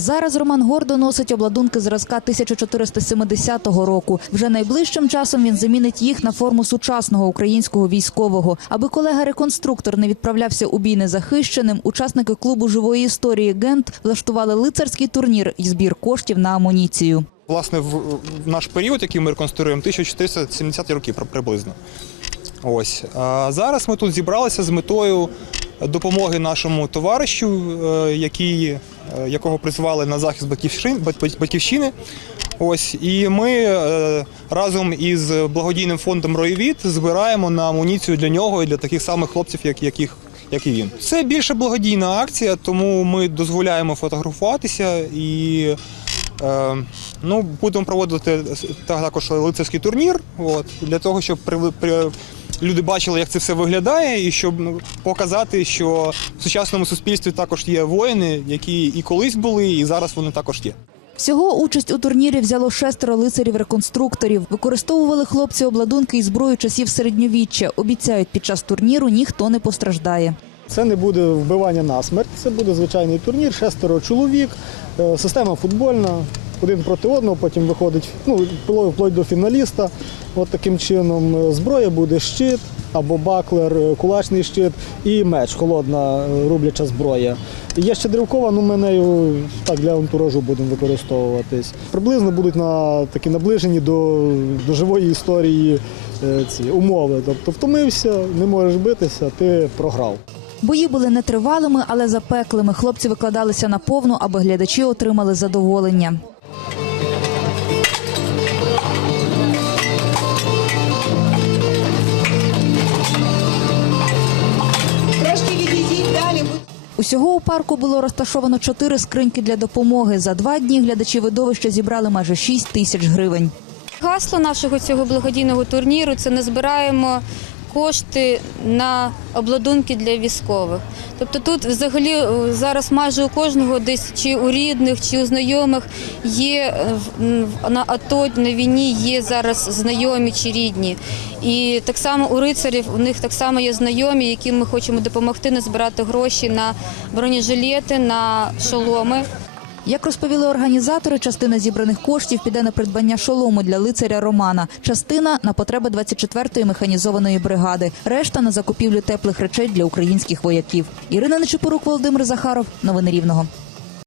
Зараз Роман гордо носить обладунки зразка 1470 року. Вже найближчим часом він замінить їх на форму сучасного українського військового. Аби колега-реконструктор не відправлявся у бій незахищеним, учасники клубу живої історії Гент влаштували лицарський турнір і збір коштів на амуніцію. Власне, в, наш період, який ми реконструюємо, 1470 роки при- приблизно. Ось. А зараз ми тут зібралися з метою допомоги нашому товаришу, е, який, е, якого призвали на захист батьківщини. Ось. І ми е, разом із благодійним фондом Роєвіт збираємо на амуніцію для нього і для таких самих хлопців, як, яких, як і він. Це більше благодійна акція, тому ми дозволяємо фотографуватися і Е, ну, будемо проводити також лицарський турнір, от, для того, щоб при, при, люди бачили, як це все виглядає, і щоб ну, показати, що в сучасному суспільстві також є воїни, які і колись були, і зараз вони також є. Всього участь у турнірі взяло шестеро лицарів-реконструкторів. Використовували хлопці обладунки і зброю часів середньовіччя. Обіцяють, під час турніру ніхто не постраждає. Це не буде вбивання на смерть, це буде звичайний турнір, шестеро чоловік, е, система футбольна, один проти одного, потім виходить ну, впло- вплоть до фіналіста. От таким чином Е, зброя буде щит або баклер, е, кулачний щит і меч, холодна е, рубляча зброя. Є ще дрівкова, ну ми нею так для антуражу будемо використовуватись. Приблизно будуть на такі наближені до, до живої історії ці умови. Тобто втомився, не можеш битися, ти програв. Бої були нетривалими, але запеклими. Хлопці викладалися на повну, аби глядачі отримали задоволення. Усього у парку було розташовано чотири скриньки для допомоги. За два дні глядачі видовища зібрали майже 6 тисяч гривень. Гасло нашого цього благодійного турніру це не збираємо кошти на обладунки для військових. Тобто тут взагалі е, зараз майже у кожного десь чи у рідних, чи у знайомих є е, на АТО на війні є зараз знайомі чи рідні. І так само у рицарів у них так само є знайомі, яким ми хочемо допомогти назбирати гроші на бронежилети, на шоломи. Як розповіли організатори, частина зібраних коштів піде на придбання шолому для лицаря Романа, частина на потреби 24-ї механізованої бригади, решта на закупівлю теплих речей для українських вояків. Ірина Нечепорук, Володимир Захаров. Новини Рівного.